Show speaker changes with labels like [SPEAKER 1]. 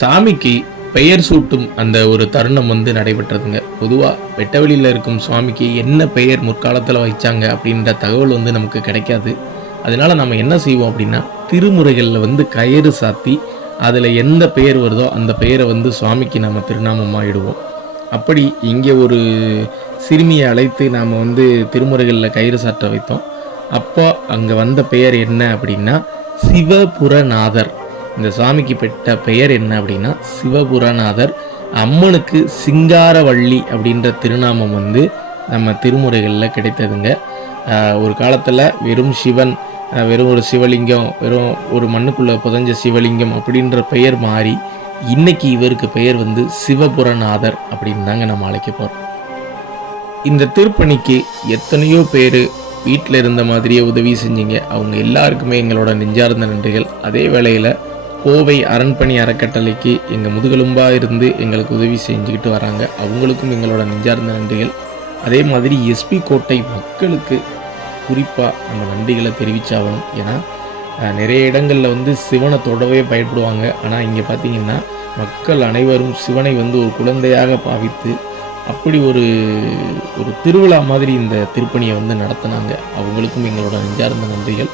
[SPEAKER 1] சாமிக்கு பெயர் சூட்டும் அந்த ஒரு தருணம் வந்து நடைபெற்றதுங்க. பொதுவாக வெட்டவெளியில் இருக்கும் சுவாமிக்கு என்ன பெயர் முற்காலத்தில் வைச்சாங்க அப்படின்ற தகவல் வந்து நமக்கு கிடைக்காது. அதனால நம்ம என்ன செய்வோம் அப்படின்னா திருமுறைகளில் வந்து கயிறு சாத்தி அதில் எந்த பெயர் வருதோ அந்த பெயரை வந்து சுவாமிக்கு நம்ம திருநாமமாக இடுவோம் அப்படி இங்கே ஒரு சிறுமியை அழைத்து நாம் வந்து திருமுறைகளில் கயிறு சாற்ற வைத்தோம். அப்போ அங்கே வந்த பெயர் என்ன அப்படின்னா சிவபுரநாதர். இந்த சுவாமிக்கு பெற்ற பெயர் என்ன அப்படின்னா சிவபுரநாதர். அம்மனுக்கு சிங்காரவள்ளி அப்படின்ற திருநாமம் வந்து நம்ம திருமுறைகளில் கிடைத்ததுங்க. ஒரு காலத்தில் வெறும் சிவன் வெறும் ஒரு சிவலிங்கம் வெறும் ஒரு மண்ணுக்குள்ளே புதஞ்ச சிவலிங்கம் அப்படின்ற பெயர் மாறி இன்னைக்கு இவருக்கு பெயர் வந்து சிவபுரநாதர் அப்படின்னு தாங்க நம்ம அழைக்க போகிறோம் இந்த திருப்பணிக்கு எத்தனையோ பேர் வீட்டில் இருந்த மாதிரியே உதவி செஞ்சீங்க. அவங்க எல்லாருக்குமே எங்களோட நெஞ்சார்ந்த நன்றிகள். அதே வேளையில் கோவை அரண்பணி அறக்கட்டளைக்கு எங்கள் முதுகெலும்பாக இருந்து எங்களுக்கு உதவி செஞ்சுக்கிட்டு வராங்க. அவங்களுக்கும் எங்களோட நெஞ்சார்ந்த நன்றிகள். அதே மாதிரி எஸ்பி கோட்டை மக்களுக்கு குறிப்பாக நம்ம நன்றிகளை தெரிவிச்சாகணும். ஏன்னா நிறைய இடங்களில் வந்து சிவனை தொடவே பயப்படுவாங்க. ஆனால் இங்கே பார்த்தீங்கன்னா மக்கள் அனைவரும் சிவனை வந்து ஒரு குழந்தையாக பாவித்து அப்படி ஒரு ஒரு திருவிழா மாதிரி இந்த திருப்பணியை வந்து நடத்தினாங்க. அவங்களுக்கும் எங்களோட நெஞ்சார்ந்த நன்றிகள்.